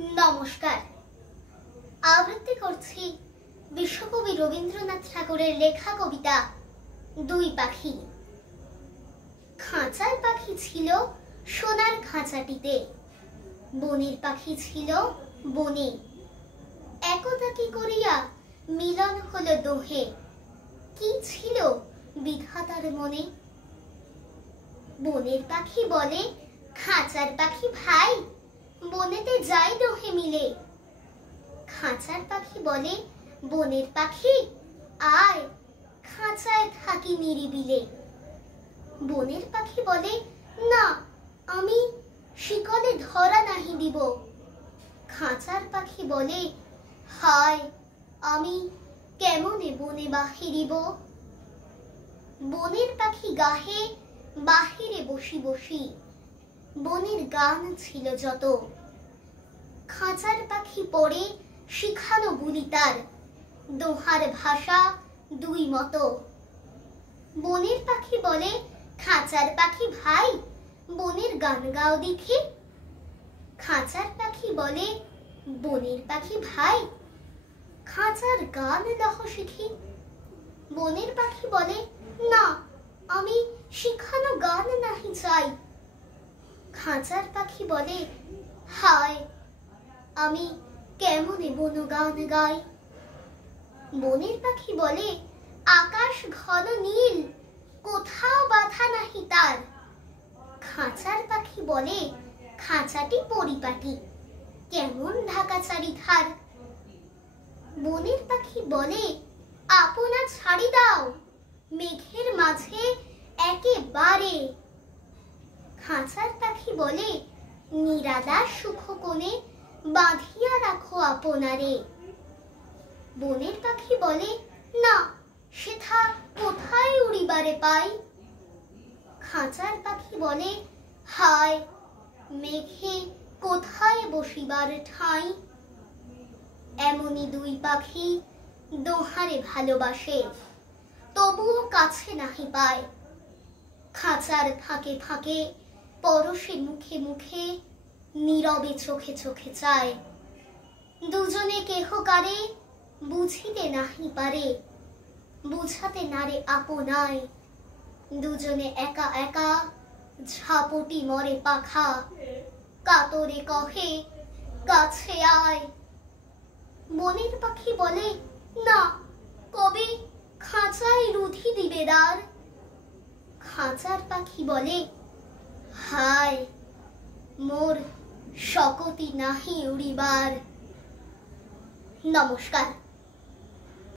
নমস্কার। আবৃত্তি করছি বিশ্বকবি রবীন্দ্রনাথ ঠাকুরের লেখা কবিতা দুই পাখি। খাঁচার পাখি ছিল সোনার খাঁচাটিতে, বনের পাখি ছিল বনে। একদা কি করিয়া মিলন হলো দোহে, কি ছিল বিধাতার মনে। বনের পাখি বলে খাঁচার পাখি ভাই, বনেতে যাই দোহে মিলে। খাঁচার পাখি বলে বনের পাখি আয়, খাঁচায় থাকি নিরিবিলে। বনের পাখি বলে না, আমি শিকলে ধরা নাহি দিব। খাঁচার পাখি বলে হায়, আমি কেমনে বনে বাহিরিব। বনের পাখি গাহে বাহিরে বসি বসি, বনের গান ছিল যত। খাঁচার পাখি পড়ে শিখানো বুলি তার, দোহার ভাষা দুই মতো। বনের পাখি বলে খাঁচার পাখি ভাই, বনের গান গাও দেখি। খাঁচার পাখি বলে বনের পাখি ভাই, খাঁচার গান লহ শিখি। বনের পাখি বলে না, আমি শিখানো গান নাহি চাই। খাঁচার পাখি বলে হায়, আমি কেমনে বন গান গাই। বনের পাখি বলে আকাশ ঘন নীল, কোথাও বাধা নাহি তার। খাঁচার পাখি বলে খাঁচাটি পরিপাটি, কেমন ঢাকা চারিধার। বনের পাখি বলে আপনা ছাড়ি দাও, মেঘের মাঝে একেবারে। খাঁচার পাখি বলে নিরাদার সুখ কোণে বাঁধিয়া রাখো আপনারে। বনের পাখি বলে না, সেথা কোথায় উড়িবারে পাই। খাঁচার পাখি বলে হায়, মেঘে কোথায় বসিবার ঠাঁই। এমনি দুই পাখি দোহারে ভালোবাসে, তবুও কাছে নাহি পায়। খাঁচার ফাঁকে ফাঁকে পরশে মুখে মুখে, নীরবে চোখে চোখে চায়। দুজনে কেহ কারে বুঝিতে নাহি পারে, বুঝাতে নারে আপনায়। দুজনে একা একা ঝাপটি মরে পাখা, কাতরে কহে কাছে আয়। বনের পাখি বলে না, কবে খাঁচায় রুধি দিবে দ্বার। খাঁচার পাখি বলে হায়, মোর শকতি নাহি উড়িবার। নমস্কার।